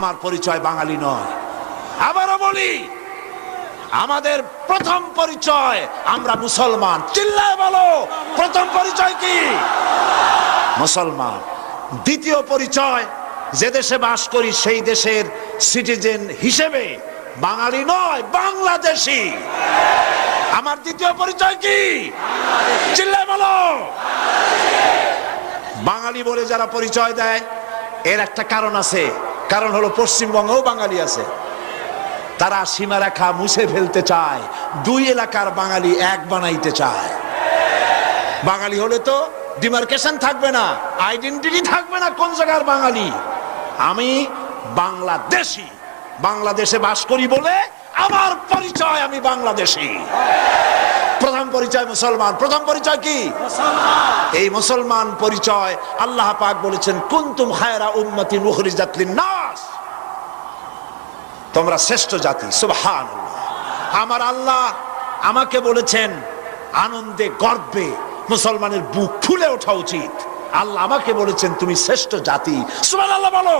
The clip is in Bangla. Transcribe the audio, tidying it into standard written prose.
আমার পরিচয় বাঙালি নয়। আবারও বলি, আমাদের প্রথম পরিচয় আমরা মুসলমান। চিল্লায় বলো, প্রথম পরিচয় কি? মুসলমান। দ্বিতীয় পরিচয়, যে দেশে বাস করি সেই দেশের সিটিজেন হিসেবে বাঙালি নয়, বাংলাদেশি। আমার দ্বিতীয় পরিচয় কি? চিল্লায় বলো। বাঙালি বলে যারা পরিচয় দেয়, এর একটা কারণ আছে। কারণ হলো পশ্চিমবঙ্গেও বাঙালি আছে। তারা সীমারেখা মুছে ফেলতে চায়, দুই এলাকার বাঙালি এক বানাইতে চায়। বাঙালি হলে তো ডিমার্কেশন থাকবে না, আইডেন্টিটি থাকবে না কোন জায়গার বাঙালি। আমি বাংলাদেশি, বাংলাদেশে বাস করি বলে আমার পরিচয় আমি বাংলাদেশি। প্রথম পরিচয় মুসলমান। প্রথম পরিচয় কি? এই মুসলমান পরিচয় আল্লাহ পাক বলেছেন, কুনতুম খায়রা উম্মাতিন উখরিজাত লিন-নাস, তোমরা শ্রেষ্ঠ জাতি। সুবহানাল্লাহ। আমার আল্লাহ আমাকে বলেছেন, আনন্দে গর্বে মুসলমানের বুক ফুলে ওঠা উচিত। আল্লাহ আমাকে বলেছেন, তুমি শ্রেষ্ঠ জাতি। সুবহানাল্লাহ বলো।